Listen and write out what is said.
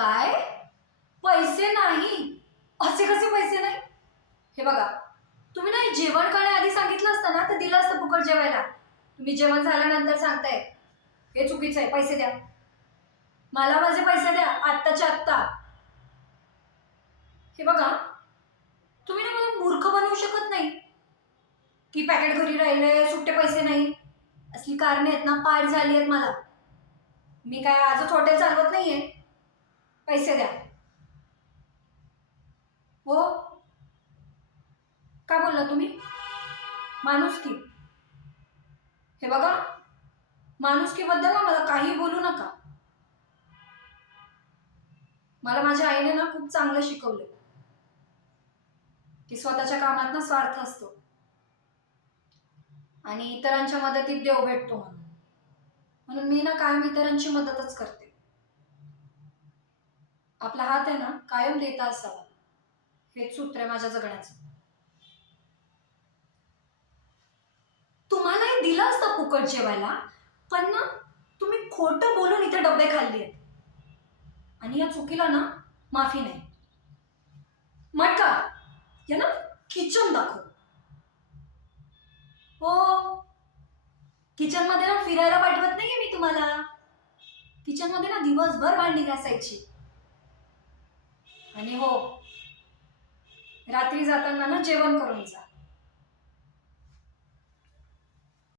काय? पैसे नाही? असे कसे पैसे नाही? हे बघा, तुम्ही ना जेवण करण्याआधी सांगितलं असतं ना तर दिलं असतं फुकट जेवायला. तुम्ही जेवण झाल्यानंतर सांगताय. हे चुकीचं आहे. पैसे द्या. मला माझे पैसे द्या आत्ताच्या आत्ता. हे बघा, तुम्ही ना मला मूर्ख बनवू शकत नाही की पॅकेट घरी राहिले, सुट्टे पैसे नाही. असली कारणे आहेत ना पाठ झाली आहेत मला. मी काय आजच हॉटेल चालवत नाहीये. पैसे द्या. हो, काय बोलला तुम्ही? माणुसकी? हे बघा, माणुसकीबद्दल ना मला काही बोलू नका. मला माझ्या आईने ना खूप चांगलं शिकवलं की स्वतःच्या कामात ना स्वार्थ असतो आणि इतरांच्या मदतीत देव भेटतो म्हणून. म्हणून मी ना कायम इतरांची मदतच करते. आपला हात आहे ना कायम देता असावा, हेच सूत्र आहे माझ्या जगण्याचं. तुम्हालाही दिलं असतं फुकट जेवायला, पण ना तुम्ही खोटं बोलून इथे डब्बे खाल्ले आहेत आणि या चुकीला ना माफी नाही. मटका, या ना किचन दाखव. हो, किचन मध्ये ना फिरायला पाठवत नाहीये मी तुम्हाला. किचन मध्ये ना दिवसभर भांडी घासायची. आणि हो, रात्री जाताना ना जेवण करून जा.